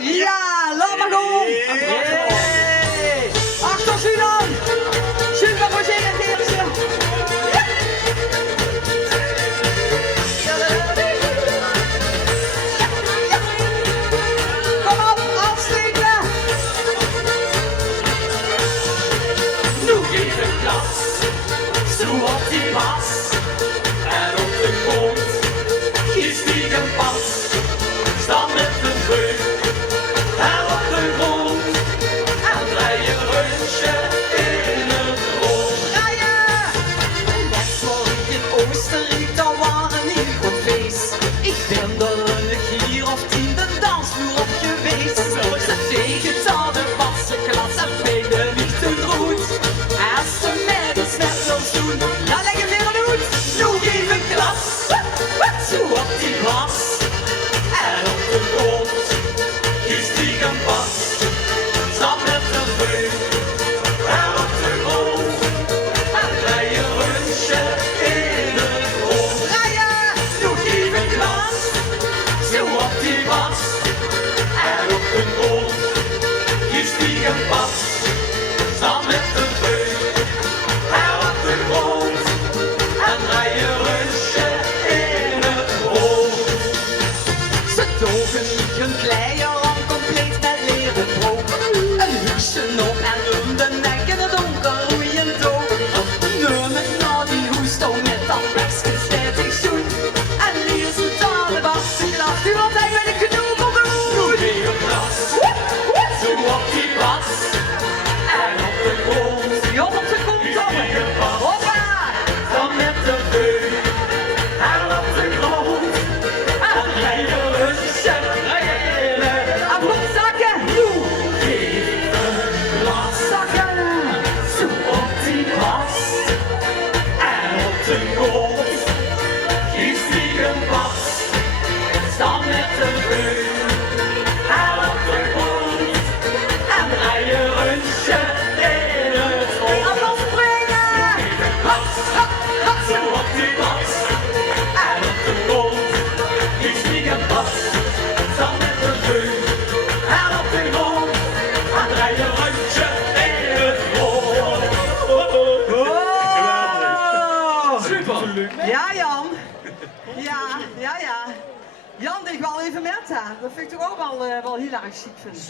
Ja, laat maar gewoon! Hey. Achter Sudan! Super voor zin en eerste! Kom op, afsteken! Nog even klas, zoals die was. En op de grond is die een pas. Sta met een beuk en op de grond. En rij je rondje in het rond. Rijden! Net zoals ik in Oostenrijk, daar waren niet goed feest. Ik ben er hier of 10 de dansvloer op geweest. Ze tegen de wassenklas en spelen niet te goed. Als ze met een snettels doen, dan leggen we weer een hoed. Nog even klas, zoals die was. En op de grond is die een pas. Sta met een beuk en op de grond. En rij je rondje in het rond. Rijden! Nog even klas, zoals die was. En op de grond is die een pas. Sta met een beuk en op de grond. En rij je rondje in het rond. Ze togen niet hun kleien rond, compleet met leren broek. Een hoesje op en om de nek in het donker roeiend oog. Nemen naar die hoestel met dat rechtsgestijdig schoen. En lezen daar de wassenklas, die had eigenlijk genoeg om de Nog hoed. even klas, zoals die was. En op de grond Ja, op de kont is dan. die een pas. Hoppa! Dan met de beuk en op de grond. En rij je rondje in het En goed zakken! glas. Zakken! Zo op die pas en op de grond is die een pas. Sta met de beuk en op de grond en rij je rondje in het rond. En dan springen! Pas, zo op die pas en op de grond is die een pas. Sta met de beuk en op de grond en rij je rondje in het rond. Oh! Super! Ja, Jan. Ja. Jan, ik wil even met hè. Dat vind ik toch ook wel heel erg chic vinden.